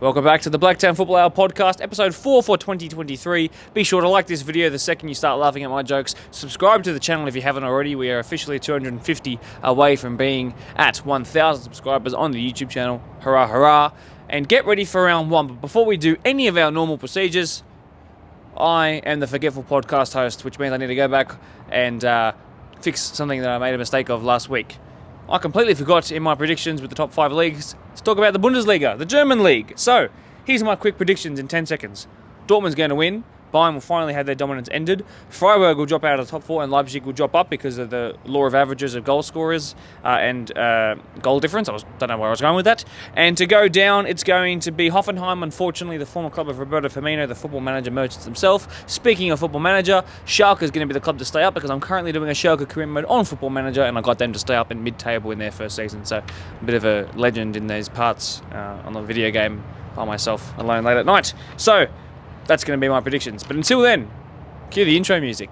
Welcome back to the Blacktown Football Hour podcast, episode 4 for 2023. Be sure to like this video the second you start laughing at my jokes. Subscribe to the channel if you haven't already. We are officially 250 away from being at 1,000 subscribers on the YouTube channel. Hurrah, hurrah. And get ready for round one. But before we do any of our normal procedures, I am the forgetful podcast host, which means I need to go back and fix something that I made a mistake of last week. I completely forgot in my predictions with the top 5 leagues to talk about the Bundesliga, the German league. So, here's my quick predictions in 10 seconds. Dortmund's going to win. Bayern will finally have their dominance ended. Freiburg will drop out of the top 4 and Leipzig will drop up because of the law of averages of goal scorers and goal difference. Don't know where I was going with that. And to go down, it's going to be Hoffenheim, unfortunately, the former club of Roberto Firmino, the football manager merchants himself. Speaking of football manager, Schalke is going to be the club to stay up because I'm currently doing a Schalke career mode on football manager and I got them to stay up in mid-table in their first season. So a bit of a legend in those parts on the video game by myself alone late at night. So that's going to be my predictions. But until then, cue the intro music.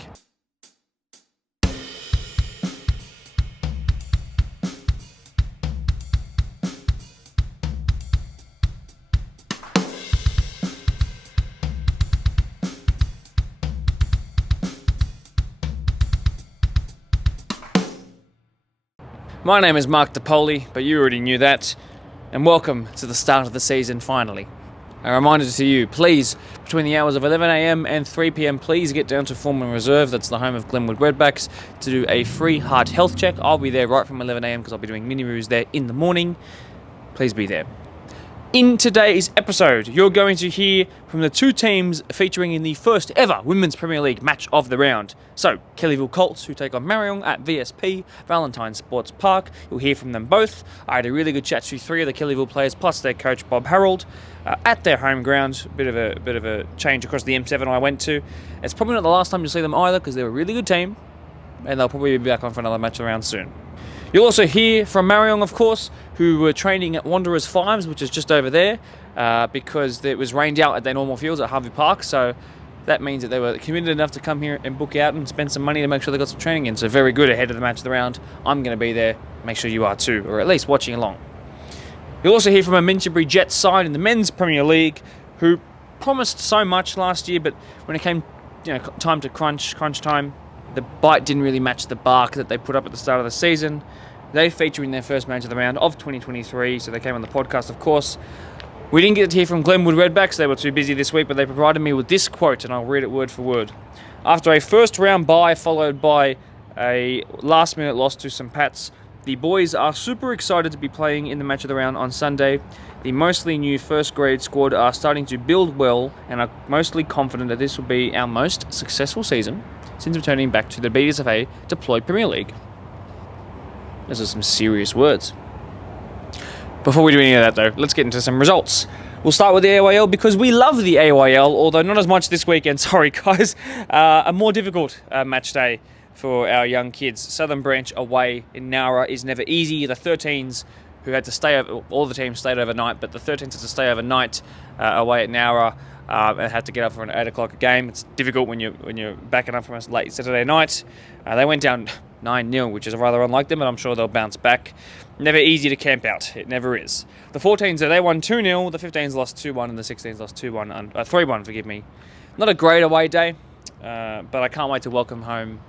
My name is Mark DePoli, but you already knew that. And welcome to the start of the season finally. A reminder to you, please, between the hours of 11 a.m. and 3 p.m, please get down to Foreman Reserve, that's the home of Glenwood Redbacks, to do a free heart health check. I'll be there right from 11 a.m. because I'll be doing mini-roos there in the morning. Please be there. In today's episode, you're going to hear from the two teams featuring in the first ever Women's Premier League match of the round. So, Kellyville Kolts, who take on Marion at VSP, Valentine Sports Park. You'll hear from them both. I had a really good chat to 3 of the Kellyville players, plus their coach Bob Harold, at their home ground. Bit of a change across the M7 I went to. It's probably not the last time you'll see them either, because they're a really good team, and they'll probably be back on for another match around soon. You'll also hear from Marion, of course, who were training at Wanderers Farms, which is just over there, because it was rained out at their normal fields at Harvey Park. So that means that they were committed enough to come here and book out and spend some money to make sure they got some training in. So very good ahead of the match of the round. I'm going to be there. Make sure you are too, or at least watching along. You'll also hear from a Minchbury Jets side in the Men's Premier League, who promised so much last year, but when it came time to crunch time, the bite didn't really match the bark that they put up at the start of the season. They feature in their first match of the round of 2023, so they came on the podcast, of course. We didn't get to hear from Glenwood Redbacks. They were too busy this week, but they provided me with this quote, and I'll read it word for word. After a first round bye followed by a last minute loss to St. Pat's, the boys are super excited to be playing in the match of the round on Sunday. The mostly new first grade squad are starting to build well and are mostly confident that this will be our most successful season since returning back to the BFH deployed Premier League. Those are some serious words. Before we do any of that though, let's get into some results. We'll start with the AYL because we love the AYL, although not as much this weekend, sorry guys. A more difficult match day for our young kids. Southern Branch away in Nowra is never easy. The 13s who had to stay over, all the teams stayed overnight, but the 13s had to stay overnight away at Nowra and had to get up for an 8 o'clock game. It's difficult when you're backing up from us late Saturday night. They went down 9-0, which is rather unlike them, but I'm sure they'll bounce back. Never easy to camp out. It never is. The 14s, they won 2-0. The 15s lost 2-1, and the 16s lost 3-1, forgive me. Not a great away day, but I can't wait to welcome home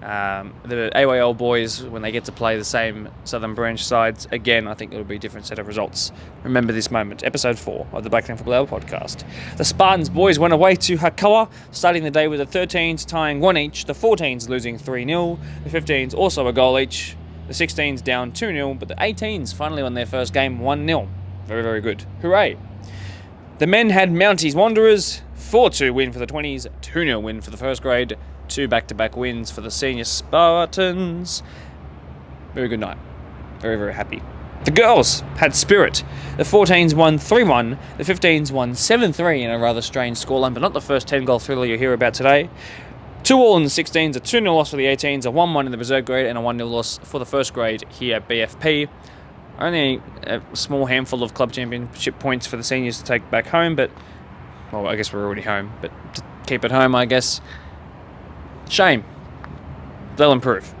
the AYL boys when they get to play the same Southern Branch sides. Again, I think it'll be a different set of results. Remember this moment, episode 4 of the Blacktown Football Hour podcast. The Spartans boys went away to Hakawa, starting the day with the 13s tying 1 each, the 14s losing 3-0, the 15s also a goal each, the 16s down 2-0, but the 18s finally won their first game 1-0. Very, very good. Hooray. The men had Mounties Wanderers, 4-2 win for the 20s, 2-0 win for the first grade, 2 back-to-back wins for the senior Spartans. Very good night. Very, very happy. The girls had Spirit. The 14s won 3-1. The 15s won 7-3 in a rather strange scoreline, but not the first 10-goal thriller you'll hear about today. 2-2 in the 16s, a 2-0 loss for the 18s, a 1-1 in the reserve grade, and a 1-0 loss for the first grade here at BFP. Only a small handful of club championship points for the seniors to take back home, but, well, I guess we're already home, but to keep it home, I guess. Shame. They'll improve.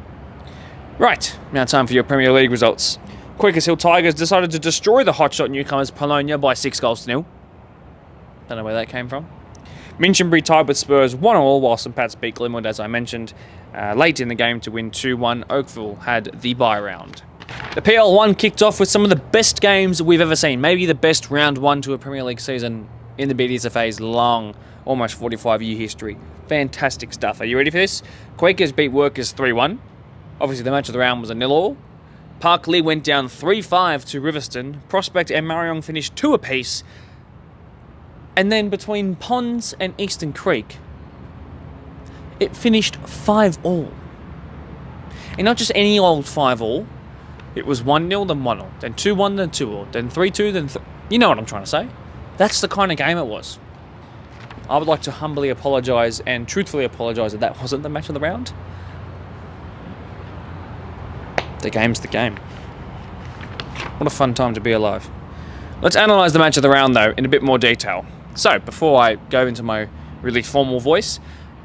Right, now time for your Premier League results. Quakers Hill Tigers decided to destroy the hotshot newcomers Polonia by 6-0. Don't know where that came from. Minchinbury tied with Spurs 1-1, while St Pat's beat Glenwood, as I mentioned, late in the game to win 2-1. Oakville had the bye round. The PL1 kicked off with some of the best games we've ever seen. Maybe the best round one to a Premier League season in the BDSFA's long, almost 45-year history. Fantastic stuff. Are you ready for this? Quakers beat Workers 3-1. Obviously, the match of the round was a 0-0. Parklea went down 3-5 to Riverston. Prospect and Marion finished 2 apiece. And then between Ponds and Eastern Creek, it finished 5-5. And not just any old 5-5. It was 1-0, then 1-0, then 2-1, then 2-0, then 3-2, then you know what I'm trying to say. That's the kind of game it was. I would like to humbly apologise and truthfully apologise that wasn't the match of the round. The game's the game. What a fun time to be alive. Let's analyse the match of the round, though, in a bit more detail. So, before I go into my really formal voice,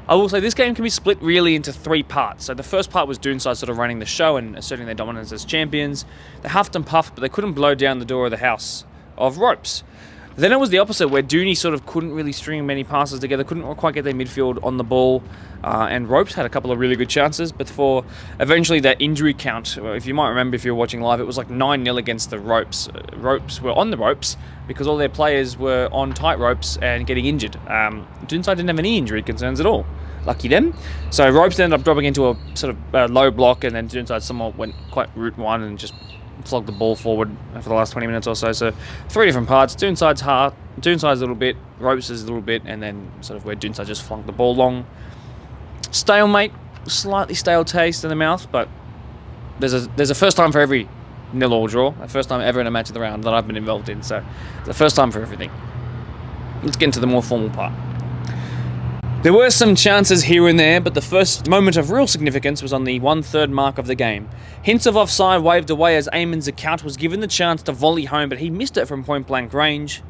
I will say this game can be split really into 3 parts. So the first part was Doonside sort of running the show and asserting their dominance as champions. They huffed and puffed, but they couldn't blow down the door of the house of Ropes. Then it was the opposite, where Dooney sort of couldn't really string many passes together, couldn't quite get their midfield on the ball, and Ropes had a couple of really good chances, but for eventually that injury count, if you might remember if you were watching live, it was like 9-0 against the Ropes. Ropes were on the ropes because all their players were on tight ropes and getting injured. Doonside didn't have any injury concerns at all. Lucky them. So Ropes ended up dropping into a sort of low block, and then Doonside somewhat went quite route one and just flogged the ball forward for the last 20 minutes or so. So 3 different parts. Doonside's a little bit, Ropes is a little bit, and then sort of where Doonside just flunked the ball long. Stalemate, slightly stale taste in the mouth, but there's a first time for every 0-0 draw. A first time ever in a match of the round that I've been involved in. So it's the first time for everything. Let's get into the more formal part. There were some chances here and there, but the first moment of real significance was on the 1/3 mark of the game. Hints of offside waved away as Eamon's account was given the chance to volley home, but he missed it from point-blank range.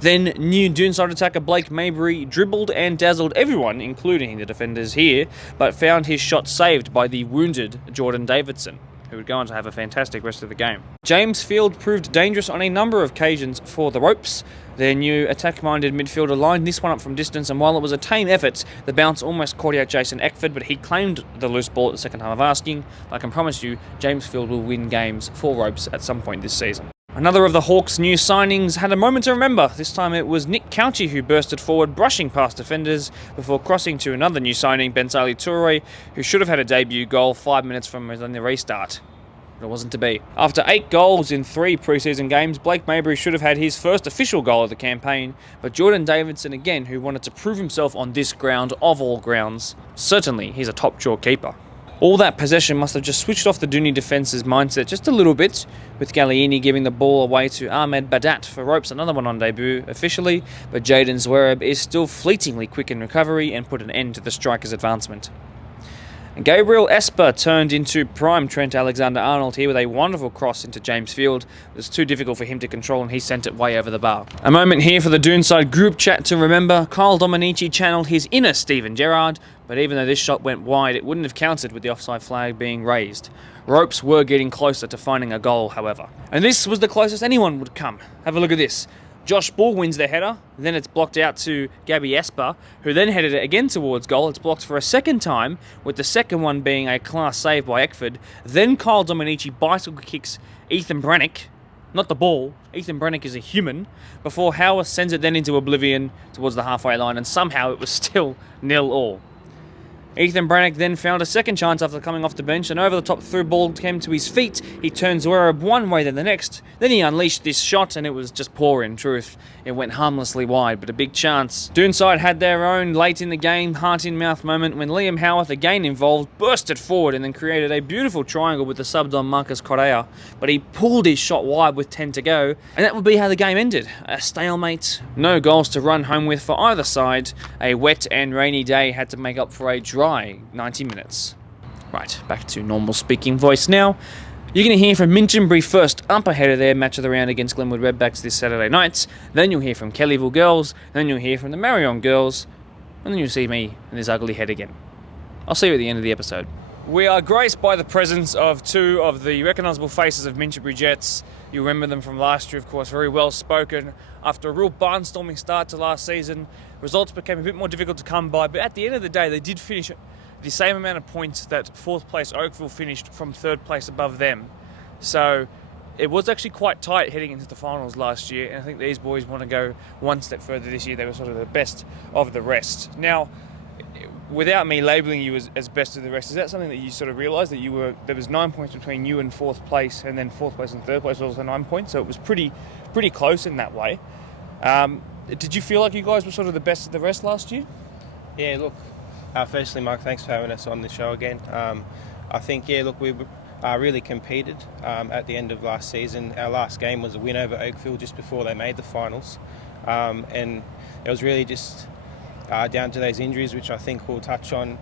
Then new Doonside attacker Blake Maybury dribbled and dazzled everyone, including the defenders here, but found his shot saved by the wounded Jordan Davidson, who would go on to have a fantastic rest of the game. James Field proved dangerous on a number of occasions for the Ropes. Their new attack-minded midfielder lined this one up from distance, and while it was a tame effort, the bounce almost caught out Jason Eckford, but he claimed the loose ball at the second time of asking. I can promise you, James Field will win games for Ropes at some point this season. Another of the Hawks' new signings had a moment to remember. This time it was Nick Couchy who bursted forward, brushing past defenders before crossing to another new signing, Bensali Toure, who should have had a debut goal 5 minutes from the restart. But it wasn't to be. After 8 goals in 3 preseason games, Blake Maybury should have had his first official goal of the campaign, but Jordan Davidson again, who wanted to prove himself on this ground of all grounds. Certainly, he's a top-draw keeper. All that possession must have just switched off the Dooney defence's mindset just a little bit, with Gallieni giving the ball away to Ahmed Badat for Ropes, another one on debut officially, but Jaden Zwerab is still fleetingly quick in recovery and put an end to the striker's advancement. Gabriel Esper turned into prime Trent Alexander-Arnold here with a wonderful cross into James Field. It was too difficult for him to control and he sent it way over the bar. A moment here for the Doonside group chat to remember. Kyle Dominici channeled his inner Steven Gerrard, but even though this shot went wide, it wouldn't have counted with the offside flag being raised. Ropes were getting closer to finding a goal, however. And this was the closest anyone would come. Have a look at this. Josh Bull wins the header, then it's blocked out to Gabby Esper, who then headed it again towards goal. It's blocked for a second time, with the second one being a class save by Eckford. Then Kyle Dominici bicycle kicks Ethan Brannick, not the ball, Ethan Brannick is a human, before Howard sends it then into oblivion towards the halfway line, and somehow it was still 0-0. Ethan Brannick then found a second chance after coming off the bench, and over the top through ball came to his feet. He turned Zwerab one way then the next. Then he unleashed this shot, and it was just poor in truth. It went harmlessly wide, but a big chance. Doonside had their own late in the game heart-in-mouth moment when Liam Howarth, again involved, bursted forward and then created a beautiful triangle with the subbed on Marcus Correa, but he pulled his shot wide with 10 to go, and that would be how the game ended. A stalemate, no goals to run home with for either side. A wet and rainy day had to make up for a dry 90 minutes. Right, back to normal speaking voice now. You're going to hear from Minchinbury first up ahead of their match of the round against Glenwood Redbacks this Saturday night. Then you'll hear from Kellyville girls. Then you'll hear from the Marion girls. And then you'll see me in this ugly head again. I'll see you at the end of the episode. We are graced by the presence of two of the recognisable faces of Minchinbury Jets. You remember them from last year, of course, very well spoken. After a real barnstorming start to last season, results became a bit more difficult to come by, but at the end of the day, they did finish the same amount of points that fourth place Oakville finished from third place above them. So it was actually quite tight heading into the finals last year, and I think these boys want to go one step further this year. They were sort of the best of the rest. Now, without me labelling you as best of the rest, is that something that you sort of realised that there was 9 points between you and fourth place, and then fourth place and third place was also 9 points, so it was pretty close in that way. Did you feel like you guys were sort of the best of the rest last year? Yeah, look, firstly, Mark, thanks for having us on the show again. I think, we really competed at the end of last season. Our last game was a win over Oakville just before they made the finals, and it was really just down to those injuries, which I think we'll touch on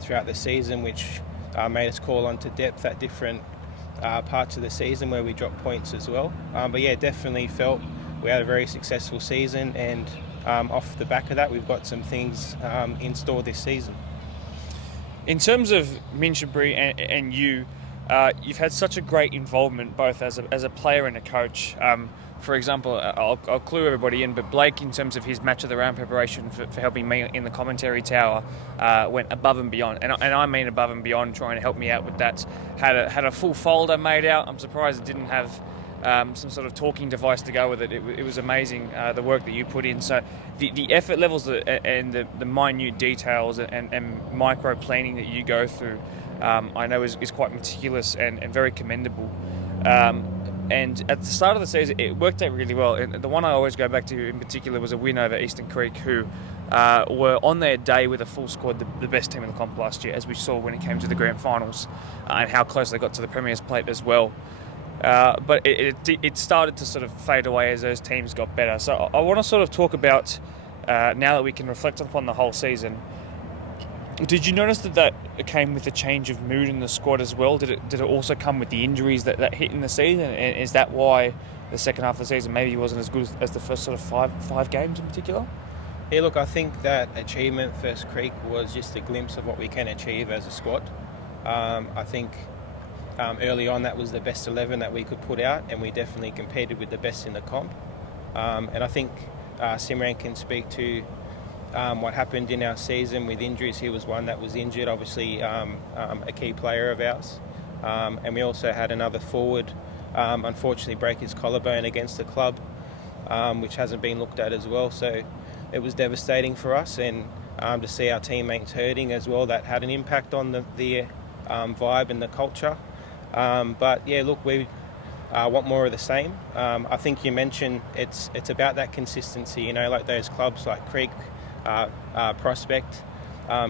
throughout the season, which made us call on to depth at different parts of the season where we dropped points as well. But yeah, definitely felt we had a very successful season, and off the back of that, we've got some things in store this season. In terms of Minchinbury and you, you've had such a great involvement both as a player and a coach. For example, I'll clue everybody in, but Blake, in terms of his match of the round preparation for helping me in the commentary tower, went above and beyond, and I mean above and beyond, trying to help me out with that. Had a full folder made out. I'm surprised it didn't have some sort of talking device to go with it. It was amazing, the work that you put in. So the effort levels and the minute details and micro planning that you go through, I know is quite meticulous and very commendable. And at the start of the season, it worked out really well. And the one I always go back to in particular was a win over Eastern Creek, who were on their day with a full squad, the best team in the comp last year, as we saw when it came to the grand finals, and how close they got to the Premier's Plate as well. But it started to sort of fade away as those teams got better. So I want to sort of talk about, now that we can reflect upon the whole season, did you notice that came with a change of mood in the squad as well? Did it also come with the injuries that hit in the season? And is that why the second half of the season maybe wasn't as good as the first sort of five games in particular? Yeah, look, I think that achievement First Creek was just a glimpse of what we can achieve as a squad. I think early on that was the best 11 that we could put out, and we definitely competed with the best in the comp. And I think Simran can speak to what happened in our season with injuries. He was one that was injured, obviously a key player of ours. And we also had another forward unfortunately break his collarbone against the club, which hasn't been looked at as well. So it was devastating for us, and to see our teammates hurting as well, that had an impact on the vibe and the culture. But yeah, look, we want more of the same. I think you mentioned it's about that consistency, like those clubs like Creek, Prospect,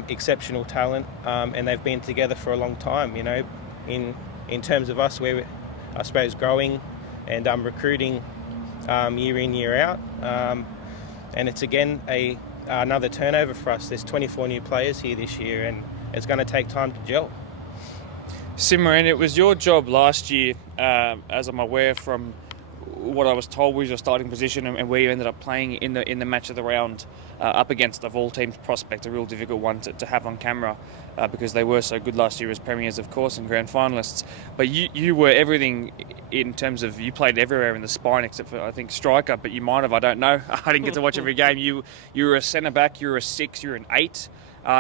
exceptional talent, and they've been together for a long time. In terms of us, we're, I suppose, growing and recruiting year in, year out, and it's again another turnover for us. There's 24 new players here this year, and it's going to take time to gel. Simran, it was your job last year, as I'm aware from what I was told was your starting position, and where you ended up playing in the match of the round, up against, of all teams, Prospect, a real difficult one to have on camera, because they were so good last year as premiers, of course, and grand finalists. But you were everything in terms of, you played everywhere in the spine except for, I think, striker, but you might have, I don't know. I didn't get to watch every game. You were a centre back, you were a 6, you were an 8.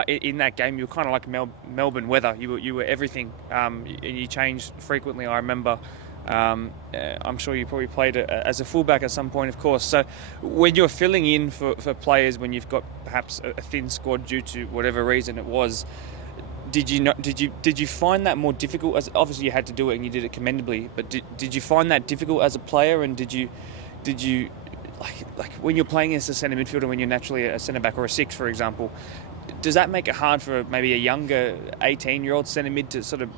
In that game, you were kind of like Melbourne weather. You were everything, and you changed frequently, I remember. I'm sure you probably played as a fullback at some point, of course. So when you're filling in for players, when you've got perhaps a thin squad due to whatever reason it was, did you find that more difficult? As obviously you had to do it and you did it commendably, but did you find that difficult as a player? And did you like when you're playing as a centre midfielder, when you're naturally a centre back or a 6, for example, does that make it hard for maybe a younger 18-year-old centre mid to sort of,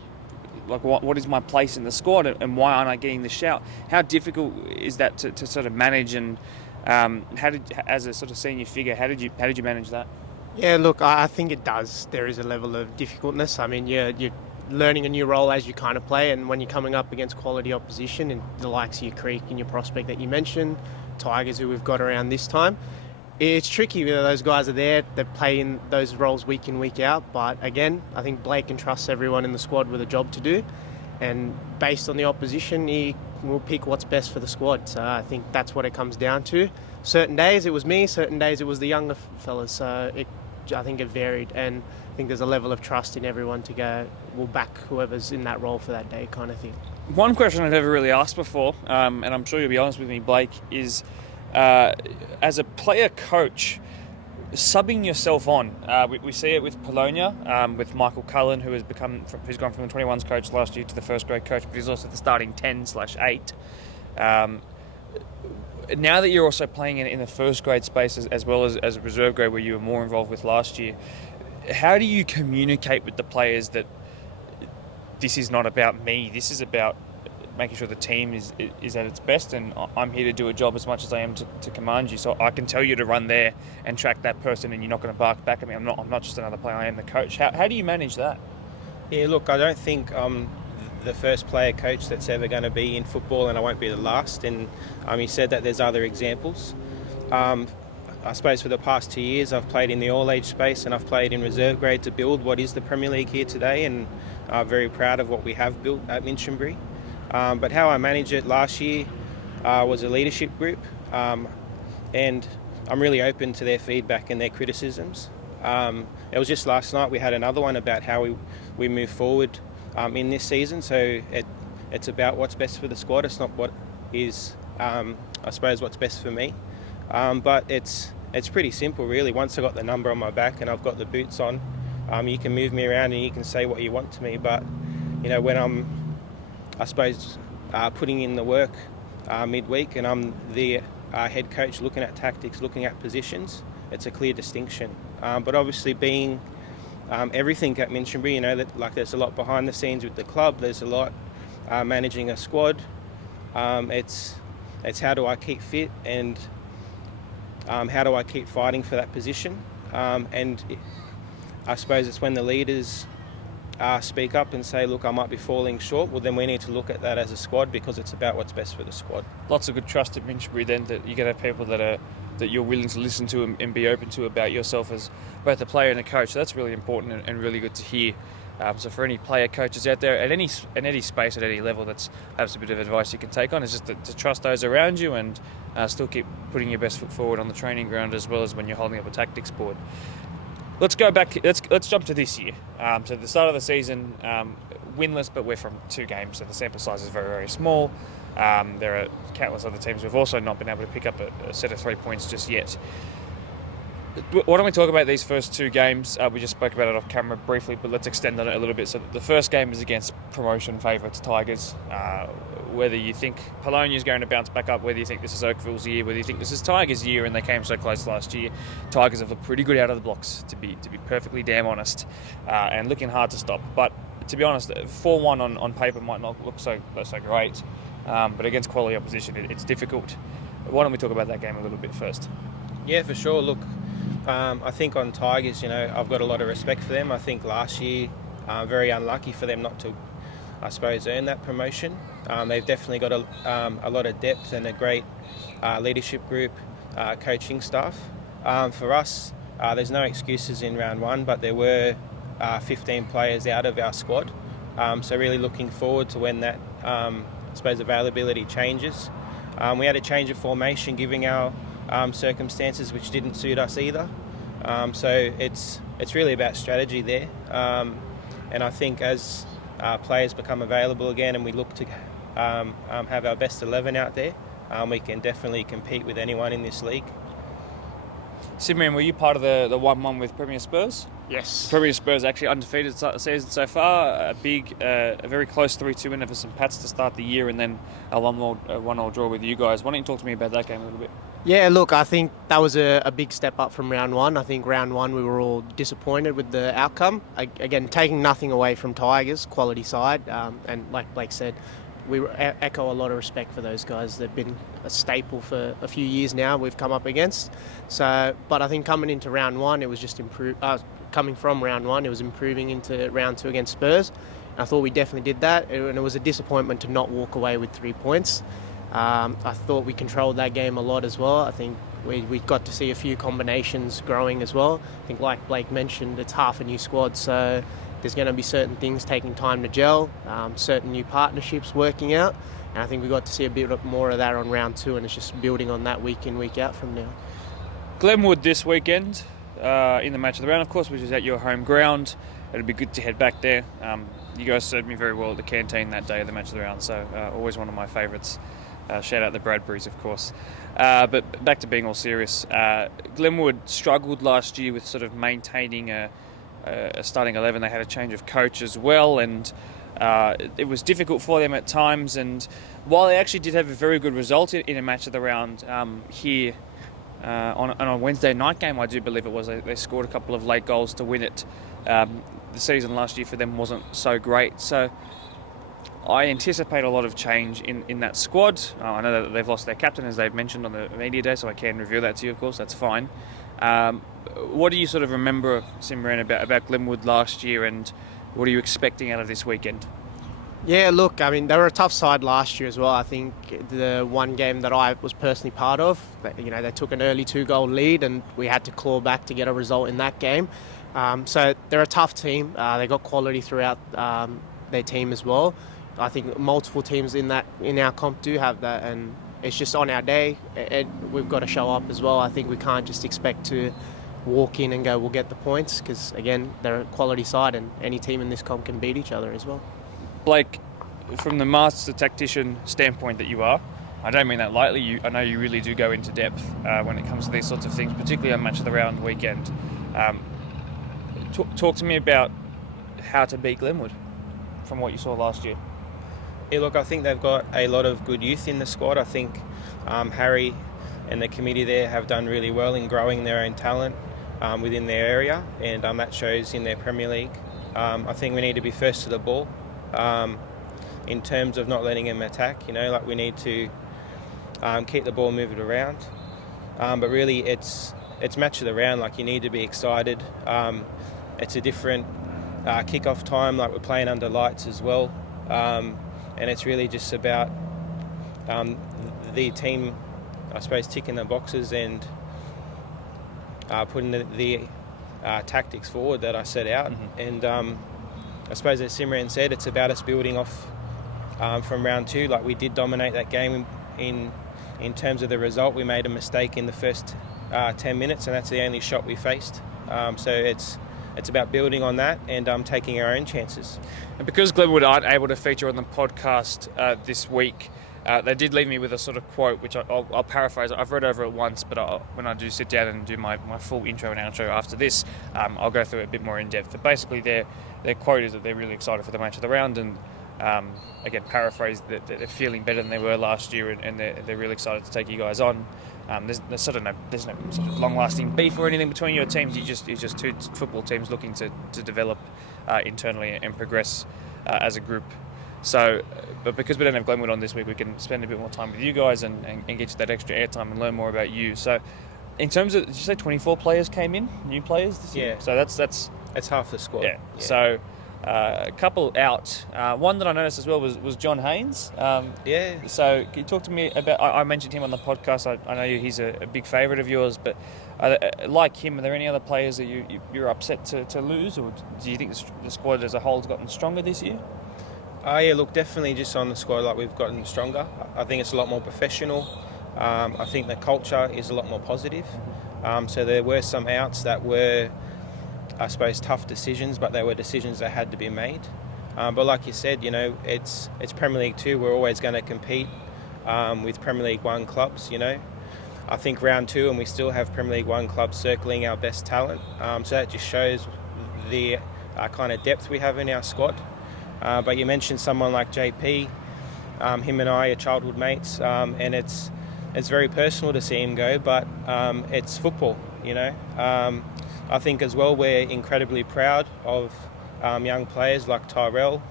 like, what is my place in the squad, and why aren't I getting the shout? How difficult is that to sort of manage, and as a sort of senior figure, how did you manage that? Yeah, look, I think it does. There is a level of difficultness. I mean, you're learning a new role as you kind of play, and when you're coming up against quality opposition, and the likes of your Creek and your Prospect that you mentioned, Tigers who we've got around this time, It's tricky. Those guys are there. They play in those roles week in, week out. But again, I think Blake can trust everyone in the squad with a job to do. And based on the opposition, he will pick what's best for the squad. So I think that's what it comes down to. Certain days it was me, certain days it was the younger fellas. So I think it varied. And I think there's a level of trust in everyone to go, we'll back whoever's in that role for that day kind of thing. One question I've never really asked before, and I'm sure you'll be honest with me, Blake, is as a player coach, subbing yourself on. We see it with Polonia, with Michael Cullen, who's gone from the 21s coach last year to the first grade coach, but he's also the starting 10/8. Now that you're also playing in the first grade space as well as reserve grade, where you were more involved with last year, how do you communicate with the players that this is not about me, this is about making sure the team is at its best, and I'm here to do a job as much as I am to command you, so I can tell you to run there and track that person, and you're not going to bark back at me. I'm not just another player, I am the coach. How do you manage that? Yeah, look, I don't think I'm the first player coach that's ever going to be in football, and I won't be the last. And he said that there's other examples. I suppose for the past 2 years I've played in the all-age space, and I've played in reserve grade to build what is the Premier League here today, and I'm very proud of what we have built at Minchinbury. But how I managed it last year was a leadership group, and I'm really open to their feedback and their criticisms. It was just last night we had another one about how we move forward in this season, so it's about what's best for the squad. It's not what is, I suppose, what's best for me. But it's pretty simple, really. Once I got the number on my back and I've got the boots on, you can move me around and you can say what you want to me. But when I'm, I suppose, putting in the work midweek and I'm the head coach looking at tactics, looking at positions, it's a clear distinction. But obviously being everything at Minchinbury, that there's a lot behind the scenes with the club. There's a lot managing a squad. It's how do I keep fit, and how do I keep fighting for that position? I suppose it's when the leaders speak up and say, look, I might be falling short, well then we need to look at that as a squad, because it's about what's best for the squad. Lots of good trust at Minchinbury then, that you're going to have people that you're willing to listen to and be open to about yourself as both a player and a coach. So that's really important and really good to hear. So for any player coaches out there at any space, at any level, that's perhaps a bit of advice you can take on, is just to trust those around you and still keep putting your best foot forward on the training ground as well as when you're holding up a tactics board. Let's go back. Let's jump to this year. So the start of the season, winless, but we're from 2 games, so the sample size is very, very small. There are countless other teams who've also not been able to pick up a set of 3 points just yet. Why don't we talk about these first 2 games? We just spoke about it off camera briefly, but let's extend on it a little bit. So the first game is against promotion favourites Tigers. Whether you think Polonia is going to bounce back up, whether you think this is Oakville's year, whether you think this is Tigers' year and they came so close last year, Tigers have looked pretty good out of the blocks, to be perfectly damn honest, and looking hard to stop. But to be honest, 4-1 on paper might not look so great, but against quality opposition, it's difficult. Why don't we talk about that game a little bit first? Yeah, for sure. Look, I think on Tigers, I've got a lot of respect for them. I think last year, very unlucky for them not to, I suppose, earn that promotion. They've definitely got a lot of depth and a great leadership group, coaching staff. For us, there's no excuses in round 1, but there were 15 players out of our squad. So really looking forward to when that, I suppose, availability changes. We had a change of formation giving our circumstances, which didn't suit us either. So it's really about strategy there. And I think as players become available again and we look to have our best 11 out there, we can definitely compete with anyone in this league. Simran, were you part of the 1-1 with Premier Spurs? Yes. Premier Spurs actually undefeated season so far. A very close 3-2 win over St Pat's to start the year, and then a 1-1 draw with you guys. Why don't you talk to me about that game a little bit? Yeah, look, I think that was a big step up from round 1. I think round 1 we were all disappointed with the outcome. Again, taking nothing away from Tigers, quality side, and like Blake said, we echo a lot of respect for those guys. They've been a staple for a few years now we've come up against. So, but I think coming into round 1, it was just coming from round 1, it was improving into round 2 against Spurs. And I thought we definitely did that, and it was a disappointment to not walk away with 3 points. I thought we controlled that game a lot as well. I think we got to see a few combinations growing as well. I think, like Blake mentioned, it's half a new squad, so there's going to be certain things taking time to gel, certain new partnerships working out, and I think we got to see a bit more of that on round 2, and it's just building on that week in, week out from now. Glenwood this weekend in the match of the round, of course, which is at your home ground. It'd be good to head back there. You guys served me very well at the canteen that day of the match of the round, so always one of my favourites. Shout out the Bradburys, of course. But back to being all serious. Glenwood struggled last year with sort of maintaining a starting 11. They had a change of coach as well, and it was difficult for them at times. And while they actually did have a very good result in a match of the round here on a Wednesday night game, I do believe it was, they scored a couple of late goals to win it. The season last year for them wasn't so great. So I anticipate a lot of change in that squad. I know that they've lost their captain, as they've mentioned on the media day, so I can reveal that to you, of course, that's fine. What do you sort of remember, Simran, about Glenwood last year, and what are you expecting out of this weekend? Yeah, look, I mean, they were a tough side last year as well. I think the one game that I was personally part of, they took an early 2-goal lead and we had to claw back to get a result in that game. So they're a tough team. They got quality throughout their team as well. I think multiple teams in our comp do have that, and it's just on our day. We've got to show up as well. I think we can't just expect to walk in and go, we'll get the points, because again, they're a quality side and any team in this comp can beat each other as well. Blake, from the master tactician standpoint that you are, I don't mean that lightly, I know you really do go into depth when it comes to these sorts of things, particularly on match of the round weekend. Talk to me about how to beat Glenwood from what you saw last year. Yeah, look, I think they've got a lot of good youth in the squad. I think Harry and the committee there have done really well in growing their own talent within their area, and that shows in their Premier League. I think we need to be first to the ball in terms of not letting them attack. We need to keep the ball moving around. But really, it's match of the round. You need to be excited. It's a different kick-off time. We're playing under lights as well. And it's really just about the team, I suppose, ticking the boxes and putting the tactics forward that I set out. Mm-hmm. And I suppose, as Simran said, it's about us building off from round 2. We did dominate that game in terms of the result. We made a mistake in the first 10 minutes, and that's the only shot we faced. So it's about building on that and taking our own chances. And because Glenwood aren't able to feature on the podcast this week, they did leave me with a sort of quote, which I'll paraphrase. I've read over it once, but when I do sit down and do my full intro and outro after this, I'll go through it a bit more in depth. But basically, their quote is that they're really excited for the match of the round, and again, paraphrase, that they're feeling better than they were last year, and they're really excited to take you guys on. There's no sort of long-lasting beef or anything between your teams. You're just two football teams looking to develop internally and progress as a group. So, but because we don't have Glenwood on this week, we can spend a bit more time with you guys and get you that extra airtime and learn more about you. So, in terms of, did you say 24 players came in, new players this year? Yeah. So that's half the squad. Yeah. So, a couple out. One that I noticed as well was John Haynes. Yeah. So can you talk to me about, I mentioned him on the podcast, I know he's a big favourite of yours, but like him, are there any other players that you're upset to lose, or do you think the squad as a whole has gotten stronger this year? Yeah, look, definitely just on the squad, we've gotten stronger. I think it's a lot more professional. I think the culture is a lot more positive. So there were some outs that were, I suppose, tough decisions, but they were decisions that had to be made. But like you said, it's Premier League 2. We're always going to compete with Premier League 1 clubs. I think round 2, and we still have Premier League 1 clubs circling our best talent. So that just shows the kind of depth we have in our squad. But you mentioned someone like JP. Him and I are childhood mates, and it's very personal to see him go, but it's football, I think as well we're incredibly proud of young players like Tyrell,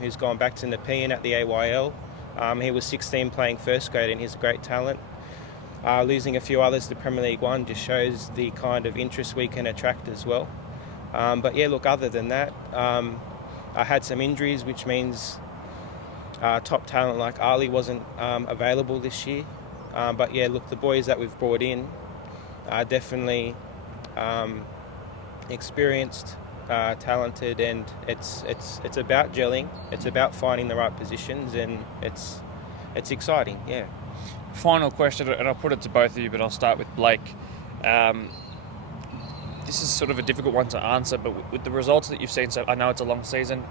who's gone back to Nepean at the AYL. He was 16 playing first grade, and he's a great talent. Losing a few others to Premier League 1 just shows the kind of interest we can attract as well. But yeah, look, other than that, I had some injuries, which means top talent like Ali wasn't available this year. But yeah, look, the boys that we've brought in definitely experienced, talented, and it's about gelling. It's about finding the right positions, and it's exciting. Yeah. Final question, and I'll put it to both of you, but I'll start with Blake. This is sort of a difficult one to answer, but with the results that you've seen, so I know it's a long season,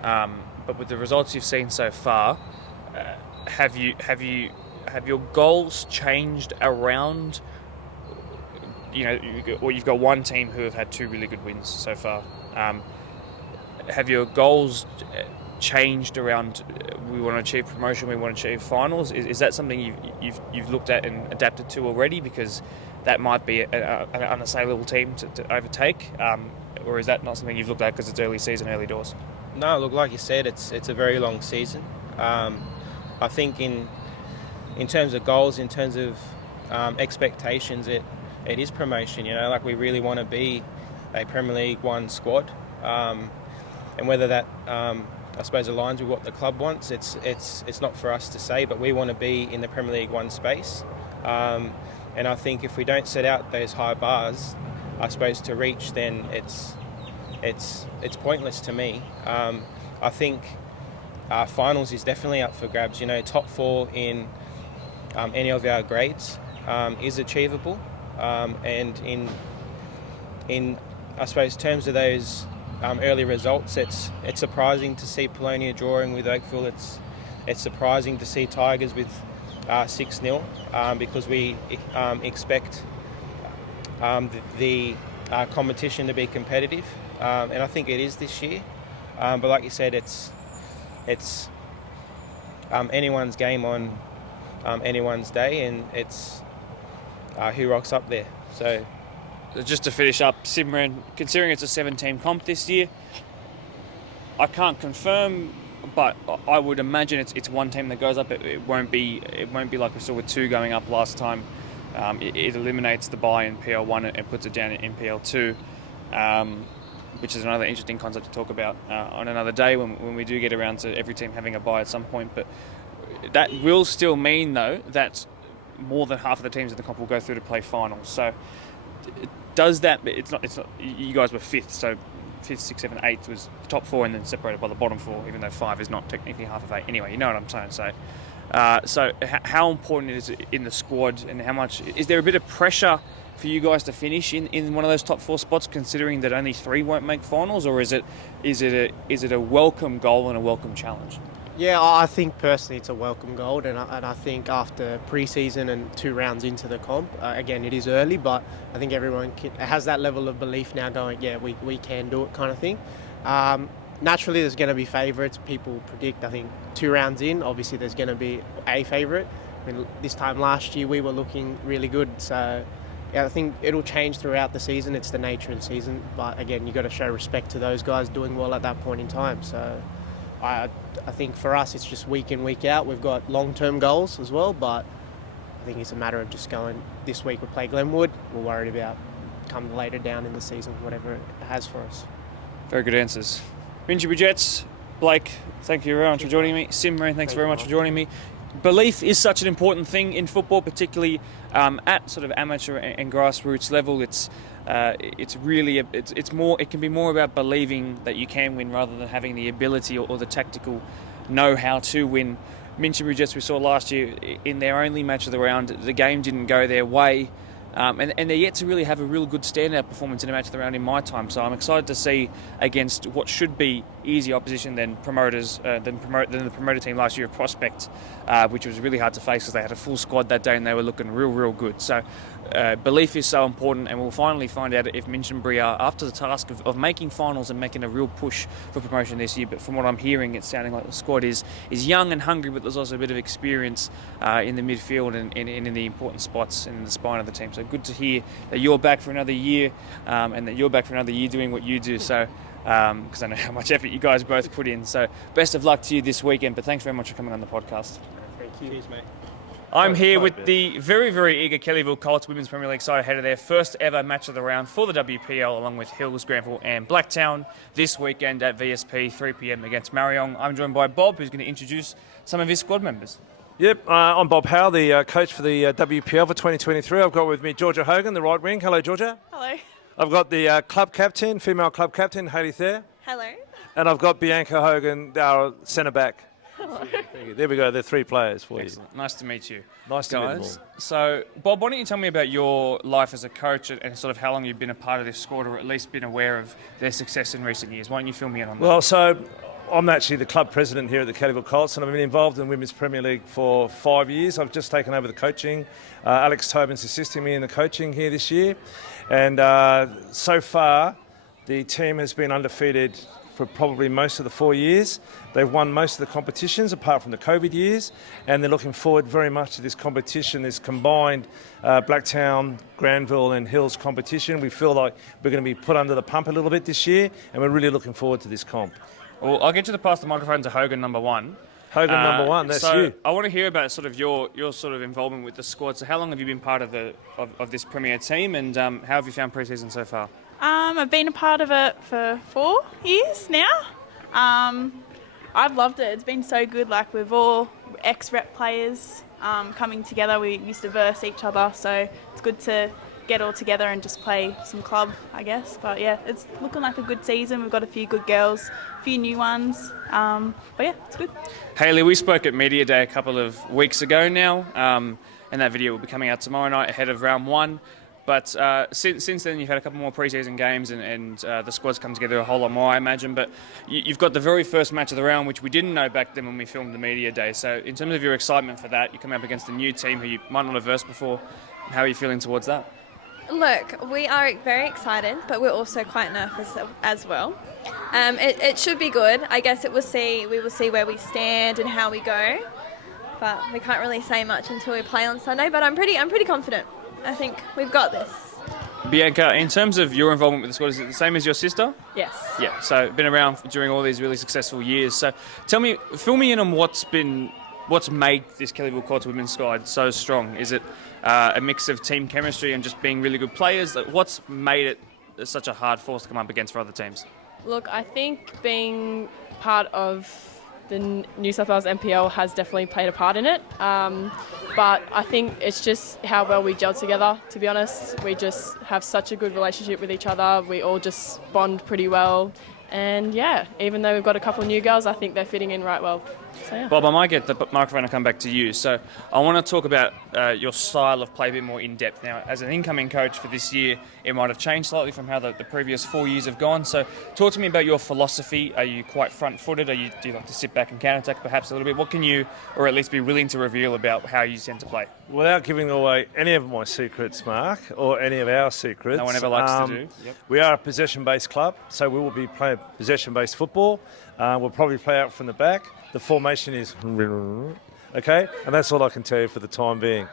but with the results you've seen so far, have your goals changed around? You've got one team who have had 2 really good wins so far. Have your goals changed around? We want to achieve promotion. We want to achieve finals. Is that something you've looked at and adapted to already? Because that might be an unassailable team to overtake, or is that not something you've looked at because it's early season, early doors? No, look, like you said, it's a very long season. I think in terms of goals, in terms of expectations, it is promotion. Like we really want to be a Premier League 1 squad, and whether that I suppose aligns with what the club wants, it's not for us to say, but we want to be in the Premier League 1 space. And I think if we don't set out those high bars, I suppose, to reach, then it's pointless to me. I think finals is definitely up for grabs. Top 4 in any of our grades is achievable, and in I suppose terms of those early results, it's surprising to see Polonia drawing with Oakville. It's surprising to see Tigers with 6-0, because we expect the competition to be competitive, and I think it is this year. But like you said, it's anyone's game on anyone's day, and it's who rocks up there. So just to finish up, Simran, considering it's a 7-team comp this year, I can't confirm, but I would imagine it's one team that goes up. It won't be like we saw with 2 going up last time. It eliminates the bye in PL1 and puts it down in PL2, which is another interesting concept to talk about on another day when we do get around to every team having a bye at some point. But that will still mean, though, that more than half of the teams in the comp will go through to play finals. So does that? It's not. You guys were 5th, so 5th, 6th, 7th, 8th was the top 4, and then separated by the bottom 4, even though 5 is not technically half of 8. Anyway, you know what I'm saying. So how important is it in the squad, and how much is there a bit of pressure for you guys to finish in one of those top 4 spots, considering that only 3 won't make finals, or is it a welcome goal and a welcome challenge? Yeah, I think personally it's a welcome goal, and I think after pre-season and 2 rounds into the comp, again, it is early, but I think everyone has that level of belief now going, yeah, we can do it kind of thing. Naturally, there's going to be favourites. People predict, I think, 2 rounds in, obviously there's going to be a favourite. I mean, this time last year we were looking really good, so yeah, I think it'll change throughout the season. It's the nature of the season, but again, you've got to show respect to those guys doing well at that point in time. So I think for us, it's just week in, week out. We've got long-term goals as well, but I think it's a matter of just going, this week we play Glenwood, we're worried about come later down in the season, whatever it has for us. Very good answers. Rejuvenated Jets, Blake, thank you very much for joining me. Simran, thanks very much for joining me. Belief is such an important thing in football, particularly at sort of amateur and grassroots level. It's really more. It can be more about believing that you can win rather than having the ability or the tactical know-how to win. Minchinbury Jets, we saw last year in their only match of the round, the game didn't go their way. And they're yet to really have a real good standout performance in a match of the round in my time. So I'm excited to see against what should be easy opposition than the promoted team last year of Prospect, which was really hard to face because they had a full squad that day and they were looking real good. So belief is so important, and we'll finally find out if Minchinbury are up to the task of making finals and making a real push for promotion this year. But from what I'm hearing, it's sounding like the squad is young and hungry, but there's also a bit of experience in the midfield and in the important spots in the spine of the team. So good to hear that you're back for another year, and that you're back for another year doing what you do. So because I know how much effort you guys both put in. So best of luck to you this weekend, but thanks very much for coming on the podcast. Thank you. Cheers, mate. I'm here with the very eager Kellyville Kolts Women's Premier League side ahead of their first ever match of the round for the WPL, along with Hills, Granville and Blacktown this weekend at VSP 3 p.m. against Marion. I'm joined by Bob, who's going to introduce some of his squad members. Yep, I'm Bob Howe, the coach for the WPL for 2023. I've got with me Georgia Hogan, the right wing. Hello, Georgia. Hello. I've got the club captain, female club captain, Hayley Thayer. Hello. And I've got Bianca Hogan, our centre back. Hello. There we go, they're 3 players for Excellent. you. Nice to meet you. Nice to meet you guys. all. So, Bob, why don't you tell me about your life as a coach and sort of how long you've been a part of this squad, or at least been aware of their success in recent years? Why don't you fill me in on that? Well, so I'm actually the club president here at the Kellyville Kolts, and I've been involved in Women's Premier League for 5 years. I've just taken over the coaching. Alex Tobin's assisting me in the coaching here this year. And so far, the team has been undefeated for probably most of the 4 years. They've won most of the competitions apart from the COVID years, and they're looking forward very much to this competition, this combined Blacktown, Granville and Hills competition. We feel like we're going to be put under the pump a little bit this year, and we're really looking forward to this comp. Well, I'll get you to pass the microphone to Hogan number 1. Hogan number 1, that's so you. I want to hear about sort of your sort of involvement with the squad. So how long have you been part of this Premier team, and how have you found pre-season so far? I've been a part of it for 4 years now. I've loved it. It's been so good. Like, we've all ex-rep players coming together. We used to verse each other, so it's good to get all together and just play some club, I guess. But yeah, it's looking like a good season. We've got a few good girls, a few new ones. But yeah, it's good. Hayley, we spoke at Media Day a couple of weeks ago now, and that video will be coming out tomorrow night ahead of round 1. But since then, you've had a couple more pre-season games, and the squad's come together a whole lot more, I imagine. But you've got the very first match of the round, which we didn't know back then when we filmed the Media Day. So in terms of your excitement for that, you come up against a new team who you might not have versed before. How are you feeling towards that? Look, we are very excited, but we're also quite nervous as well. It should be good. I guess we will see where we stand and how we go. But we can't really say much until we play on Sunday. But I'm pretty confident. I think we've got this. Bianca, in terms of your involvement with the squad, is it the same as your sister? Yes. Yeah, so been around during all these really successful years. So fill me in on what's made this Kellyville Kolts women's squad so strong. Is it a mix of team chemistry and just being really good players? Like, what's made it such a hard force to come up against for other teams? Look, I think being part of the New South Wales NPL has definitely played a part in it. But I think it's just how well we gel together, to be honest. We just have such a good relationship with each other. We all just bond pretty well. And yeah, even though we've got a couple of new girls, I think they're fitting in right well. So, yeah. Bob, I might get the microphone and come back to you. So I want to talk about your style of play a bit more in depth. Now, as an incoming coach for this year, it might have changed slightly from how the previous 4 years have gone. So talk to me about your philosophy. Are you quite front-footed? Do you like to sit back and counter-attack perhaps a little bit? What can you, or at least be willing to reveal about how you tend to play? Without giving away any of my secrets, Mark, or any of our secrets. No one ever likes to do. Yep. We are a possession-based club, so we will be playing possession-based football. We'll probably play out from the back. The formation is okay, and that's all I can tell you for the time being.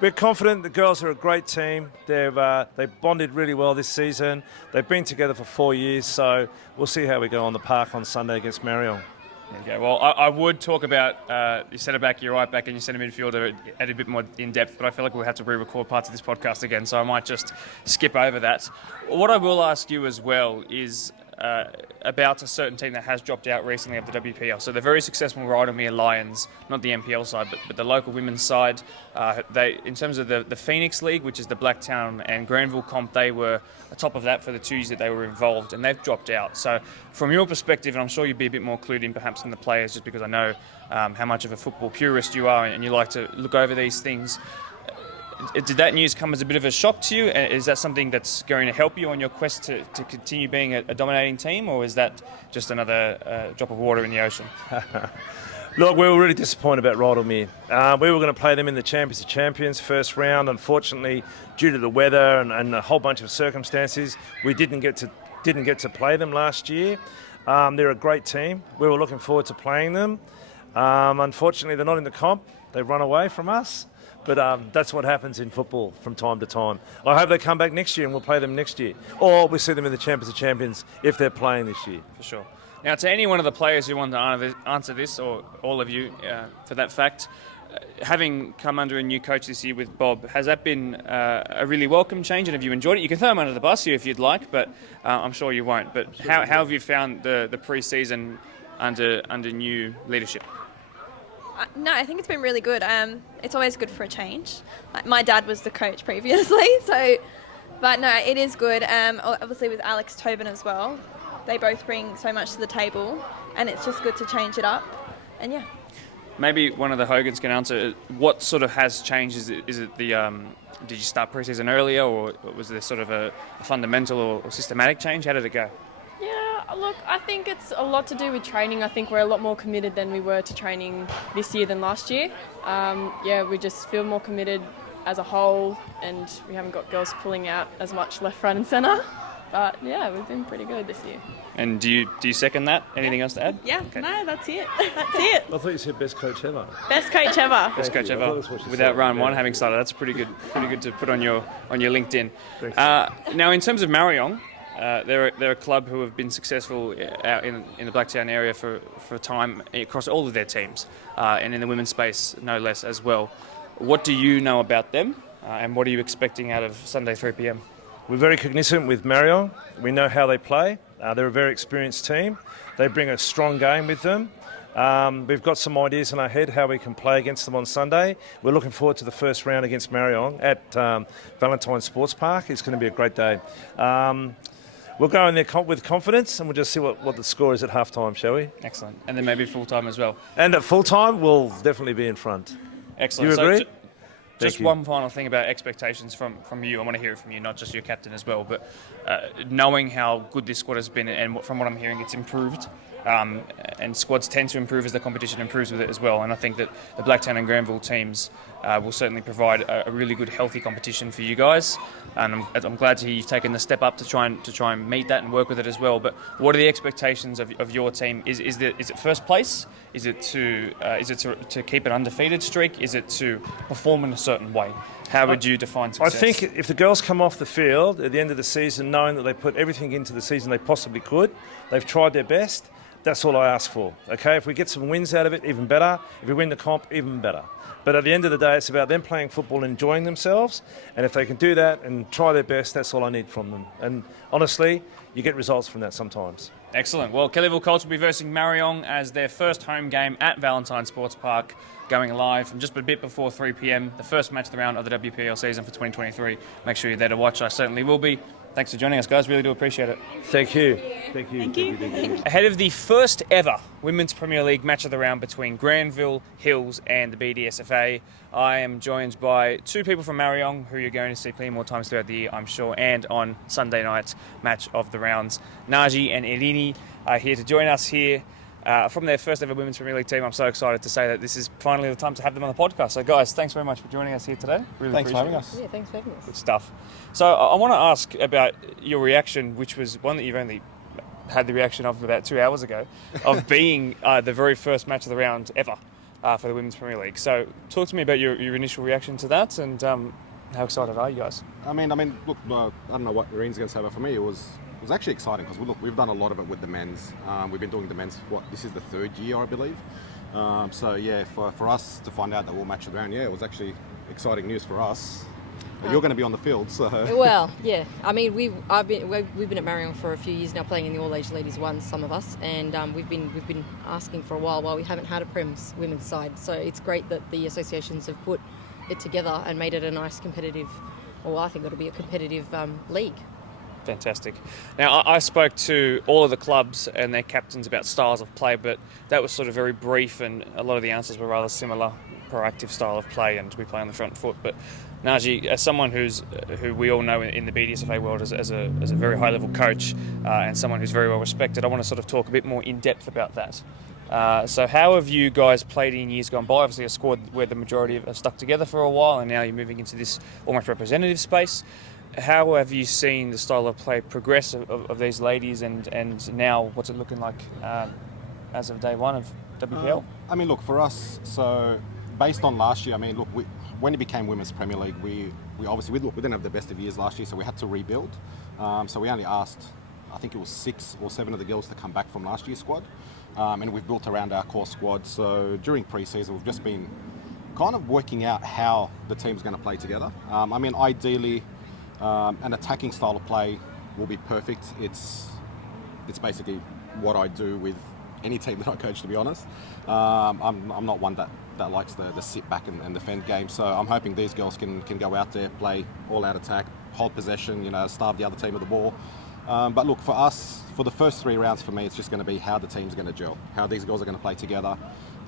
We're confident. The girls are a great team. They've bonded really well this season. They've been together for 4 years, so we'll see how we go on the park on Sunday against Marion. Okay, well, I would talk about your centre back, your right back, and your centre midfielder at a bit more in depth, but I feel like we'll have to re-record parts of this podcast again, so I might just skip over that. What I will ask you as well is about a certain team that has dropped out recently of the WPL. So the very successful Rejuvenated Lions, not the NPL side, but the local women's side. They, in terms of the Phoenix League, which is the Blacktown and Granville comp, they were atop of that for the 2 years that they were involved, and they've dropped out. So from your perspective, and I'm sure you'd be a bit more clued in perhaps than the players, just because I know how much of a football purist you are and you like to look over these things. Did that news come as a bit of a shock to you? Is that something that's going to help you on your quest to continue being a dominating team, or is that just another drop of water in the ocean? Look, we were really disappointed about Rydalmere. We were going to play them in the Champions of Champions first round. Unfortunately, due to the weather and a whole bunch of circumstances, we didn't get to play them last year. They're a great team. We were looking forward to playing them. Unfortunately, they're not in the comp. They've run away from us. But that's what happens in football from time to time. I hope they come back next year and we'll play them next year. Or we see them in the Champions of Champions if they're playing this year. For sure. Now, to any one of the players who want to answer this, or all of you for that fact, having come under a new coach this year with Bob, has that been a really welcome change, and have you enjoyed it? You can throw him under the bus here if you'd like, but I'm sure you won't. But how have you found the pre-season under new leadership? No, I think it's been really good. It's always good for a change. Like, my dad was the coach previously, so, but no, it is good. Obviously with Alex Tobin as well, they both bring so much to the table, and it's just good to change it up. And yeah. Maybe one of the Hogans can answer. What sort of has changed? Is it the did you start pre-season earlier, or was there sort of a fundamental or systematic change? How did it go? Yeah, look, I think it's a lot to do with training. I think we're a lot more committed than we were to training this year than last year. We just feel more committed as a whole, and we haven't got girls pulling out as much left, front and centre. But yeah, we've been pretty good this year. And do you second that? Anything else to add? Yeah, Okay. no, that's it. That's it. I thought you said best coach ever. Best coach ever. Best coach I ever. thought that's what you Without said. round Yeah. one having started, that's pretty good to put on your LinkedIn. Thanks. Now, in terms of Marion, they're a club who have been successful out in the Blacktown area for a time across all of their teams, and in the women's space no less as well. What do you know about them, and what are you expecting out of Sunday 3 p.m? We're very cognizant with Marion. We know how they play. They're a very experienced team. They bring a strong game with them. We've got some ideas in our head how we can play against them on Sunday. We're looking forward to the first round against Marion at Valentine Sports Park. It's going to be a great day. We'll go in there with confidence, and we'll just see what the score is at half-time, shall we? Excellent. And then maybe full-time as well. And at full-time, we'll definitely be in front. Excellent. You agree? Just Thank you. one final thing about expectations from you. I want to hear it from you, not just your captain as well. But knowing how good this squad has been, and from what I'm hearing, it's improved. And squads tend to improve as the competition improves with it as well. And I think that the Blacktown and Granville teams will certainly provide a really good, healthy competition for you guys. And I'm glad to hear you've taken the step up to try and meet that and work with it as well. But what are the expectations of your team? Is it first place? Is it to keep an undefeated streak? Is it to perform in a certain way? How would you define I success? think if the girls come off the field at the end of the season knowing that they put everything into the season they possibly could, they've tried their best, that's all I ask for. Okay, if we get some wins out of it, even better. If we win the comp, even better. But at the end of the day, it's about them playing football and enjoying themselves. And if they can do that and try their best, that's all I need from them. And honestly, you get results from that sometimes. Excellent. Well, Kellyville Kolts will be versing Marion as their first home game at Valentine Sports Park, going live from just a bit before 3 p.m, the first match of the round of the WPL season for 2023. Make sure you're there to watch. I certainly will be. Thanks for joining us, guys. Really do appreciate it. Thank you. Thank you. Thank you. Ahead of the first ever Women's Premier League match of the round between Granville, Hills and the BDSFA, I am joined by two people from Marion who you're going to see plenty more times throughout the year, I'm sure, and on Sunday night's match of the rounds. Naji and Irini are here to join us here from their first ever Women's Premier League team. I'm so excited to say that this is finally the time to have them on the podcast. So guys, thanks very much for joining us here today. Really Thanks for appreciate having it. us. Yeah, thanks for having us. Good stuff. So I want to ask about your reaction, which was one that you've only had the reaction of about 2 hours ago, of being the very first match of the round ever for the Women's Premier League. So talk to me about your initial reaction to that, and how excited are you guys? I mean, look, I don't know what Irene's going to say, but for me, it was actually exciting because we've done a lot of it with the men's. We've been doing the men's. This is the third year, I believe. So yeah, for us to find out that we'll match around, yeah, it was actually exciting news for us. You're going to be on the field, so. Well, yeah. I mean, we've been at Marion for a few years now, playing in the all-age ladies ones, some of us, and we've been asking for a while we haven't had a Prem's women's side. So it's great that the associations have put it together and made it a nice competitive, or I think it'll be a competitive league. Fantastic. Now, I spoke to all of the clubs and their captains about styles of play, but that was sort of very brief, and a lot of the answers were rather similar, proactive style of play, and we play on the front foot. But Naji, as someone who we all know in the BDSFA world as a very high-level coach and someone who's very well respected, I want to sort of talk a bit more in depth about that. So how have you guys played in years gone by? Obviously a squad where the majority have stuck together for a while, and now you're moving into this almost representative space. How have you seen the style of play progress of these ladies, and now what's it looking like as of day one of WPL? I mean, look, for us, so based on last year, I mean, look, when it became Women's Premier League, we obviously we didn't have the best of years last year, so we had to rebuild. So we only asked, I think it was 6 or 7 of the girls to come back from last year's squad, and we've built around our core squad. So during pre-season, we've just been kind of working out how the team's going to play together. I mean, ideally, an attacking style of play will be perfect. It's basically what I do with any team that I coach, to be honest. I'm not one that that likes the sit back and defend game. So I'm hoping these girls can go out there, play all-out attack, hold possession, starve the other team of the ball. But look, for us, for the first 3 rounds, for me, it's just going to be how the team's going to gel, how these girls are going to play together.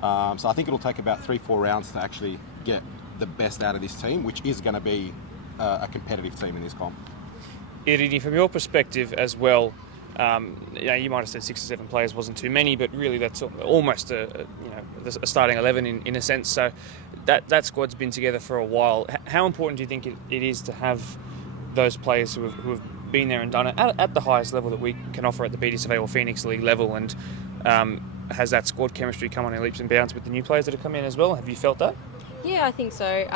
So I think it'll take about 3-4 rounds to actually get the best out of this team, which is going to be a competitive team in this comp. Irini, from your perspective as well, you might have said 6 or 7 players wasn't too many, but really that's almost a starting 11 in a sense. So that squad's been together for a while. How important do you think it is to have those players who have been there and done it at the highest level that we can offer at the BDSFA or Phoenix League level, and has that squad chemistry come on in leaps and bounds with the new players that have come in as well? Have you felt that? Yeah, I think so.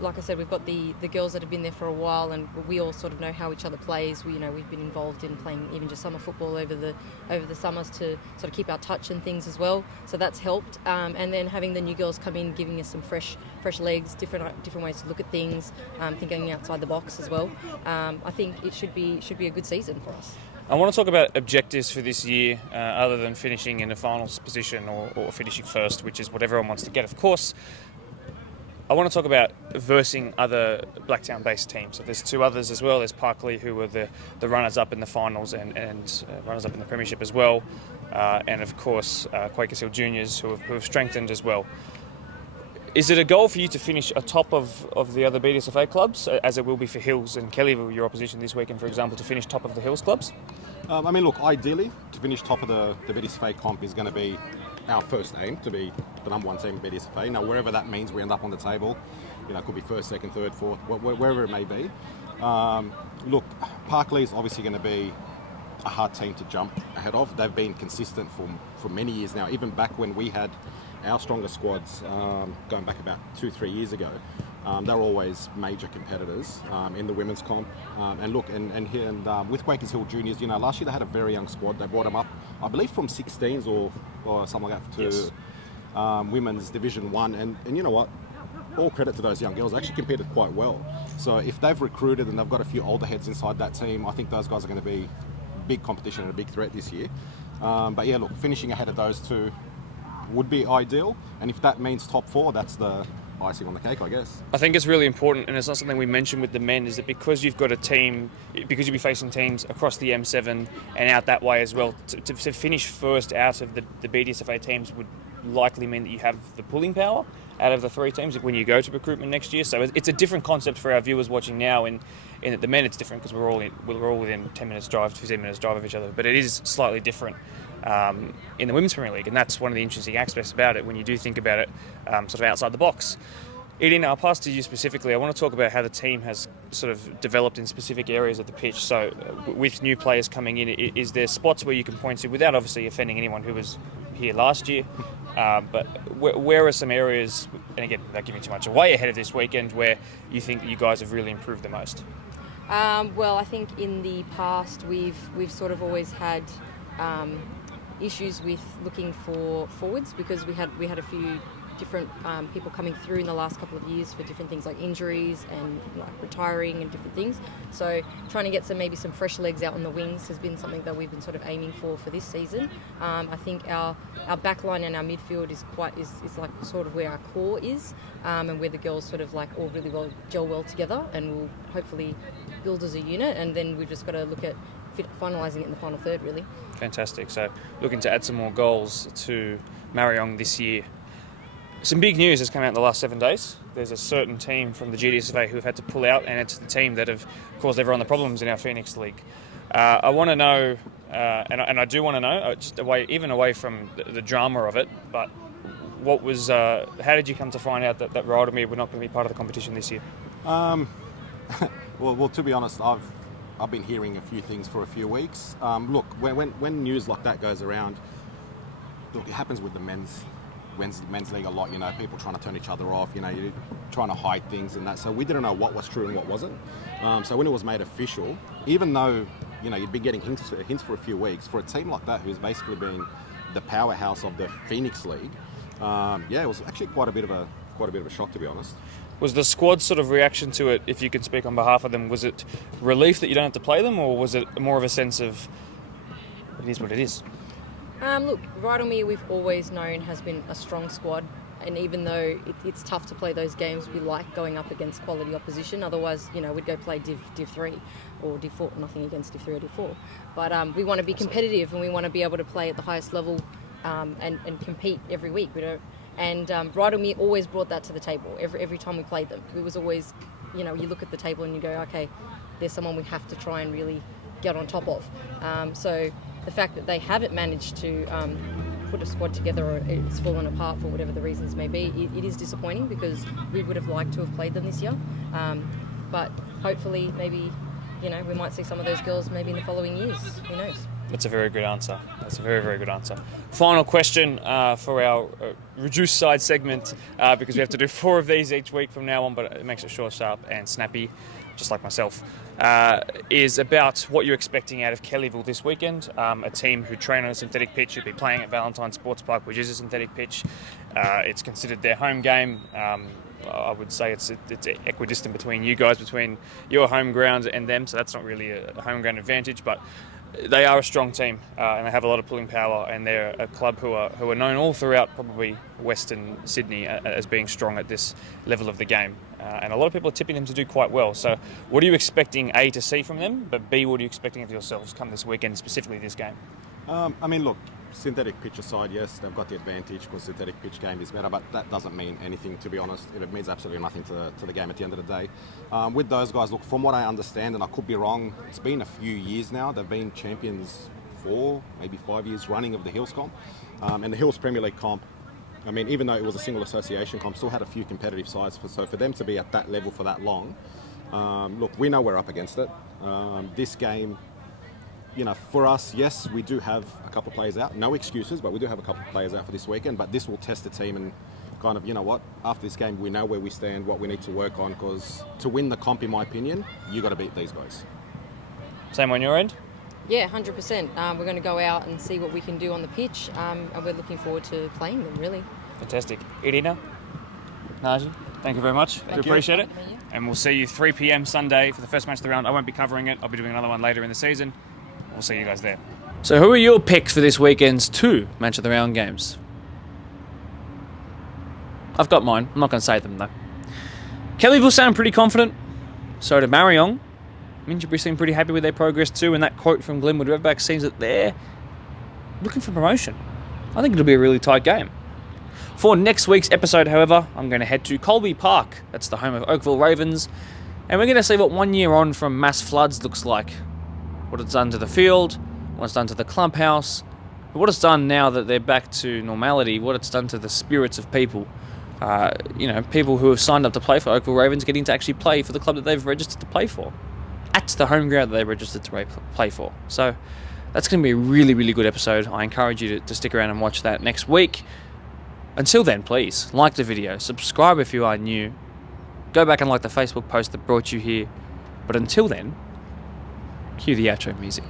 Like I said, we've got the girls that have been there for a while, and we all sort of know how each other plays. We've been involved in playing even just summer football over the summers to sort of keep our touch and things as well. So that's helped. And then having the new girls come in, giving us some fresh legs, different ways to look at things, thinking outside the box as well. I think it should be a good season for us. I want to talk about objectives for this year, other than finishing in a finals position or finishing first, which is what everyone wants to get, of course. I want to talk about versing other Blacktown-based teams. So there's 2 others as well. There's Parkley, who were the runners-up in the finals and runners-up in the premiership as well. And, of course, Quakers Hill Juniors, who have strengthened as well. Is it a goal for you to finish atop of the other BDSFA clubs, as it will be for Hills and Kellyville, your opposition this weekend, for example, to finish top of the Hills clubs? Look, ideally, to finish top of the BDSFA comp is going to be our first aim, to be the number 1 team in BDSFA. Now, wherever that means we end up on the table, it could be first, second, third, fourth, wherever it may be. Look, Parkley is obviously going to be a hard team to jump ahead of. They've been consistent for many years now, even back when we had our stronger squads, going back about 2-3 years ago. They were always major competitors in the women's comp. And with Quakers Hill Juniors, last year they had a very young squad. They brought them up, I believe, from 16s or something like that to women's Division 1. And you know what? All credit to those young girls. They actually competed quite well. So if they've recruited and they've got a few older heads inside that team, I think those guys are going to be big competition and a big threat this year. But yeah, look, finishing ahead of those 2 would be ideal. And if that means top 4, that's the icing on the cake, I guess. I think it's really important, and it's not something we mentioned with the men, is that because you've got a team, because you'll be facing teams across the M7 and out that way as well, to finish first out of the BDSFA teams would likely mean that you have the pulling power out of the 3 teams when you go to recruitment next year. So it's a different concept for our viewers watching now, in that the men it's different because we're all within 10 minutes drive, 15 minutes drive of each other, but it is slightly different in the Women's Premier League, and that's one of the interesting aspects about it when you do think about it sort of outside the box. Edie, I'll pass to you specifically. I want to talk about how the team has sort of developed in specific areas of the pitch. So with new players coming in, is there spots where you can point to, without obviously offending anyone who was here last year, but where are some areas, and again, without giving too much away ahead of this weekend, where you think that you guys have really improved the most? Well, I think in the past we've sort of always had issues with looking for forwards, because we had a few different people coming through in the last couple of years for different things like injuries and like retiring and different things. So trying to get maybe some fresh legs out on the wings has been something that we've been sort of aiming for this season. I think our backline and our midfield is like sort of where our core is, and where the girls sort of like all really well gel well together, and will hopefully build as a unit. And then we've just got to look at finalising it in the final third, really. Fantastic. So looking to add some more goals to Mariong this year. Some big news has come out in the last 7 days. There's a certain team from the GDSFA who have had to pull out, and it's the team that have caused everyone the problems in our Phoenix League. I want to know, and I do want to know, just away from the drama of it, but what was? How did you come to find out that Rejuvenated were not going to be part of the competition this year? Well, to be honest, I've been hearing a few things for a few weeks. Look, when news like that goes around, look, it happens with the men's league a lot. People trying to turn each other off. You're trying to hide things and that. So we didn't know what was true and what wasn't. So when it was made official, even though you'd been getting hints for a few weeks, for a team like that who's basically been the powerhouse of the Phoenix League, it was actually quite a bit of a shock, to be honest. Was the squad's sort of reaction to it, if you can speak on behalf of them, was it relief that you don't have to play them, or was it more of a sense of it is what it is? Look, Rejuvenated, we've always known has been a strong squad, and even though it's tough to play those games, we like going up against quality opposition. Otherwise, we'd go play Div 3 or Div 4. Nothing against Div 3 or Div 4. But we want to be competitive, and we want to be able to play at the highest level and compete every week. Rejuvenated always brought that to the table. Every time we played them, it was always, you look at the table and you go, okay, there's someone we have to try and really get on top of. So the fact that they haven't managed to put a squad together, or it's fallen apart for whatever the reasons may be, it is disappointing, because we would have liked to have played them this year. But hopefully, maybe, we might see some of those girls maybe in the following years. Who knows? That's a very good answer. That's a very, very good answer. Final question for our reduced side segment, because we have to do 4 of these each week from now on, but it makes it short, sharp and snappy, just like myself, is about what you're expecting out of Kellyville this weekend. A team who train on a synthetic pitch, who'll be playing at Valentine Sports Park, which is a synthetic pitch. It's considered their home game. I would say it's equidistant between you guys, between your home ground and them, so that's not really a home ground advantage, but they are a strong team, and they have a lot of pulling power, and they're a club who are known all throughout probably Western Sydney as being strong at this level of the game. And a lot of people are tipping them to do quite well. So what are you expecting, A, to see from them, but B, what are you expecting of yourselves come this weekend, specifically this game? Look, synthetic pitch aside, yes, they've got the advantage because synthetic pitch game is better, but that doesn't mean anything, to be honest. It means absolutely nothing to the game at the end of the day. With those guys, look, from what I understand, and I could be wrong, it's been a few years now. They've been champions 4, maybe 5 years running of the Hills comp. And the Hills Premier League comp, even though it was a single association comp, still had a few competitive sides. So for them to be at that level for that long, look, we know we're up against it. This game, for us, yes, we do have a couple of players out. No excuses, but we do have a couple of players out for this weekend. But this will test the team and kind of, after this game, we know where we stand, what we need to work on, because to win the comp, in my opinion, you got to beat these guys. Same on your end? Yeah, 100%. We're going to go out and see what we can do on the pitch, and we're looking forward to playing them, really. Fantastic. Irina, Naji, thank you very much. We appreciate it. And we'll see you 3 p.m. Sunday for the first match of the round. I won't be covering it. I'll be doing another one later in the season. We'll see you guys there. So who are your picks for this weekend's 2 match of the round games? I've got mine. I'm not going to say them though. Kellyville sound pretty confident. So did Marion. Minchbury seem pretty happy with their progress too, and that quote from Glenwood Redback seems that they're looking for promotion. I think it'll be a really tight game. For next week's episode, however, I'm going to head to Colby Park. That's the home of Oakville Ravens. And we're going to see what 1 year on from mass floods looks like. What it's done to the field, what it's done to the clubhouse, but what it's done now that they're back to normality, what it's done to the spirits of people. People who have signed up to play for Oakville Ravens getting to actually play for the club that they've registered to play for. At the home ground that they registered to play for. So that's going to be a really, really good episode. I encourage you to stick around and watch that next week. Until then, please, like the video, subscribe if you are new, go back and like the Facebook post that brought you here. But until then, cue the outro music.